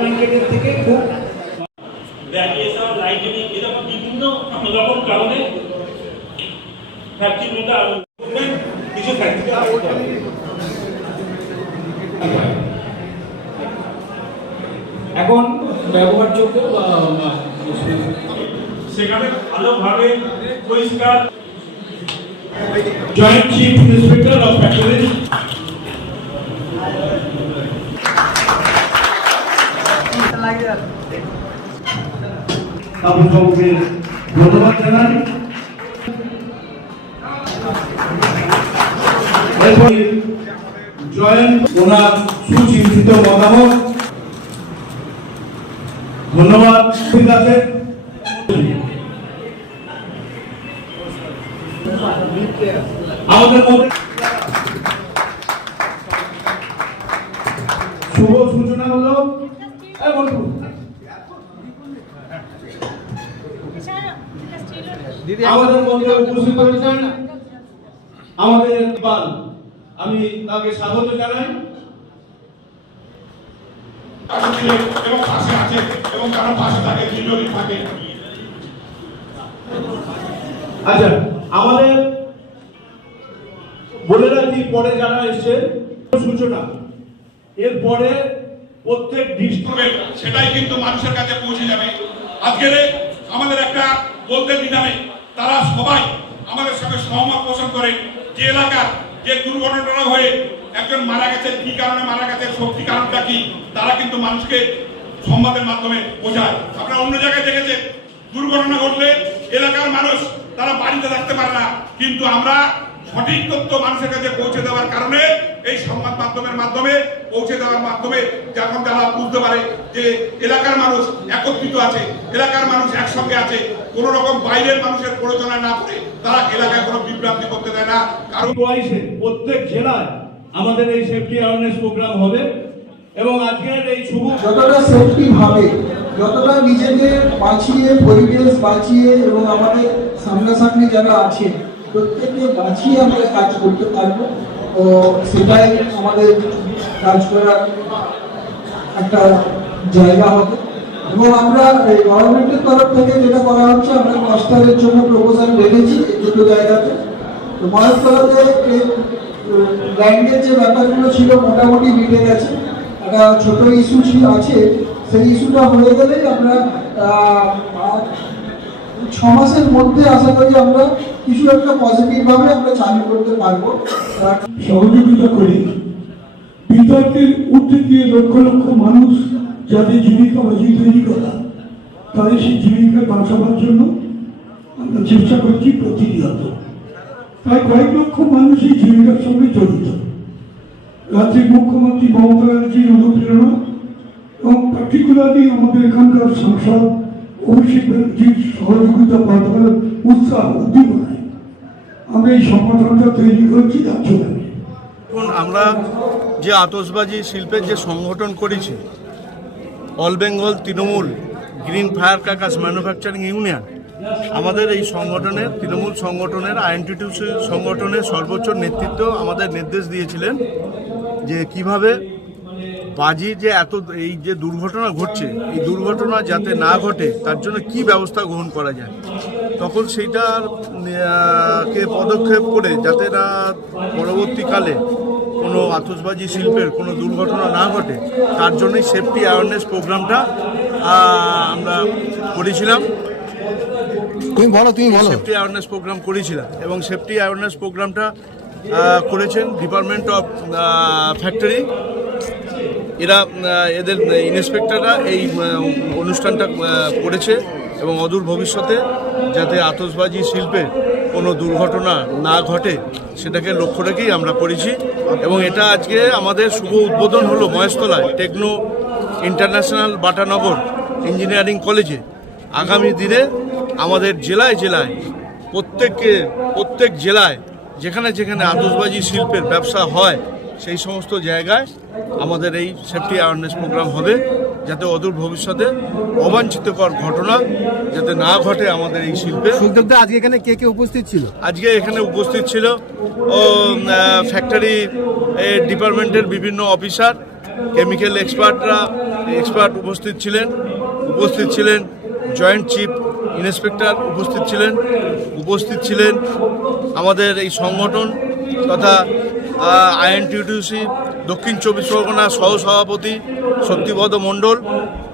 মার্কেটের থেকে খুব এরকম বিভিন্ন রকম কারণে কিছু ফ্যাক্টরি এখন ব্যবহারযোগ্য সেখানে ভালোভাবে পরিষ্কার joint chief inspector of factories ধন্যবাদ। সুচিন্তিত মতামত। ধন্যবাদ। ঠিক আছে আমাদের শুভ সূচনা হলো এই বন্ধু আমাদের মধ্যে উপস্থিত হয়েছেন আমাদের ইকবাল আমি তাকে স্বাগত জানাই। এবং পাশে আছে এবং তারা পাশে থাকে আচ্ছা আমাদের বলে রাখি পরে যারা এসছে সূচনা। এরপরে প্রত্যেক ডিস্ট্রিক্ট সেটাই কিন্তু মানুষের কাছে পৌঁছে যাবে। আজকের আমাদের একটা বলতে দিদামে তারা সবাই আমাদের সঙ্গে সহমত পোষণ করে যে এলাকা যে দুর্ঘটনা হয়ে একজন মারা গেছে, কি কারণে মারা গেছে, সত্যি কারণটা কি, তারা কিন্তু মানুষকে সংবাদের মাধ্যমে বোঝায়। আপনারা অন্য জায়গায় দেখেছেন, দুর্ঘটনা ঘটলে এলাকার মানুষ তারা বাড়িতে থাকতে পারে না। কিন্তু আমরা সঠিক তথ্য মানুষের কাছে পৌঁছে দেওয়ার কারণে এই সংবাদ মাধ্যমের মাধ্যমে পৌঁছে দেওয়ার মাধ্যমে যখন তারা বুঝতে পারে যে এলাকার মানুষ একত্রিত আছে, এলাকার মানুষ একসঙ্গে আছে কোন রকম বাইরের মানুষের প্রয়োজনে না পড়ে তারা এলাকায় কোনো বিভ্রান্তি করতে দেয় না। কারণ প্রত্যেক জেলায় আমাদের এই সেফটি অ্যাওয়ারনেস প্রোগ্রাম হবে এবং আজকের এই শুভ যতটা সেফটি ভাবে যতটা নিজেদের বাঁচিয়ে পরিবেশ বাঁচিয়ে এবং আমাদের সামনাসামনি যারা আছে প্রত্যেককে বাঁচিয়ে আমরা কাজ করতে পারব। তো সেটাই আমাদের কাজ করার একটা জায়গা হবে। এবং আমরা এই গভর্নমেন্টের তরফ থেকে যেটা করা হচ্ছে, আমরা মাস্টারের জন্য প্রপোজাল রেখেছি দুটো জায়গাতে। তো মহেশতলাতে ল্যান্ডের যে ব্যাপারগুলো ছিল, মোটামুটি মিটে গেছে। একটা ছোট ইস্যু ছিল, আছে। সেই ইস্যুটা হয়ে গেলেই আমরা ছ মাসের মধ্যে আশা করি আমরা কিছু একটা পজিটিভ ভাবে আমরা চালু করতে পারব। সহযোগিতা করি। বিতর্কের ঊর্ধ্বে গিয়ে লক্ষ লক্ষ মানুষ যাদের জীবিকা বাজি তৈরি করা তাদের সেই জীবিকা বাঁচাবার জন্য আমরা চেষ্টা করছি প্রতিনিয়ত। তাই কয়েক লক্ষ মানুষ এই জীবিকার সঙ্গে জড়িত। রাজ্যের মুখ্যমন্ত্রী মমতা ব্যানার্জির অনুপ্রেরণা এবং পার্টিকুলারলি আমাদের এখানকার সাংসদ অভিষেক ব্যানার্জির সহযোগিতা পাওয়ার উৎসাহ উদ্দীপনায় আমরা এই সংগঠনটা তৈরি করছি রাজ্যব্যাপী আমরা যে আতসবাজি শিল্পের যে সংগঠন করেছি all Bengal, Trinamool, green fire কাকাস manufacturing union. আমাদের এই সংগঠনের, তৃণমূল সংগঠনের, আইএনটিটিউসি সংগঠনের সর্বোচ্চ নেতৃত্ব আমাদের নির্দেশ দিয়েছিলেন যে কীভাবে বাজি যে এত, এই যে দুর্ঘটনা ঘটছে, এই দুর্ঘটনা যাতে না ঘটে, তার জন্য কি ব্যবস্থা গ্রহণ করা যায়। তখন সেইটার কে পদক্ষেপ করে যাতে না পরবর্তীকালে কোনো আতসবাজি শিল্পের কোনো দুর্ঘটনা না ঘটে তার জন্যই সেফটি অ্যাওয়ারনেস প্রোগ্রামটা আমরা করেছিলাম। তুমি বলো তুমি বলো। সেফটি অ্যাওয়ারনেস প্রোগ্রাম করেছিলাম এবং সেফটি অ্যাওয়ারনেস প্রোগ্রামটা করেছেন ডিপার্টমেন্ট অফ ফ্যাক্টরি এরা এদের ইন্সপেক্টররা এই অনুষ্ঠানটা করেছে এবং অদূর ভবিষ্যতে যাতে আতসবাজি শিল্পে কোনো দুর্ঘটনা না ঘটে, সেটাকে লক্ষ্য রেখেই আমরা করেছি। এবং এটা আজকে আমাদের শুভ উদ্বোধন হলো মহেশতলায়, টেকনো ইন্টারন্যাশনাল বাটানগর ইঞ্জিনিয়ারিং কলেজে। আগামী দিনে আমাদের জেলায় জেলায়, প্রত্যেককে, প্রত্যেক জেলায়, যেখানে যেখানে আতসবাজি শিল্পের ব্যবসা হয়, সেই সমস্ত জায়গায় আমাদের এই সেফটি অ্যাওয়ারনেস প্রোগ্রাম হবে। যাতে অদূর ভবিষ্যতে অবাঞ্ছিতকর ঘটনা যাতে না ঘটে আমাদের এই শিল্পে। সুখদেবদা আজকে এখানে কে কে উপস্থিত ছিল? আজকে এখানে উপস্থিত ছিল ও ফ্যাক্টরি ডিপার্টমেন্টের বিভিন্ন অফিসার কেমিক্যাল এক্সপার্টরা এক্সপার্ট উপস্থিত ছিলেন উপস্থিত ছিলেন জয়েন্ট চিফ ইন্সপেক্টর উপস্থিত ছিলেন উপস্থিত ছিলেন আমাদের এই সংগঠন তথা আইএনটিউটিউসি দক্ষিণ চব্বিশ পরগনা সহসভাপতি শক্তিপদ মণ্ডল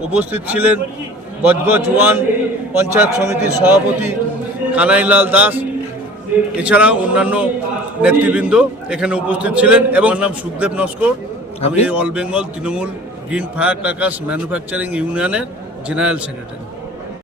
উপস্থিত ছিলেন। বজবজ ওয়ান পঞ্চায়েত সমিতির সভাপতি কানাইলাল দাস। এছাড়া অন্যান্য নেতৃবৃন্দ এখানে উপস্থিত ছিলেন এবং নাম সুখদেব নস্কর। আমি all Bengal Trinamool green fire crackers manufacturing ইউনিয়নের জেনারেল সেক্রেটারি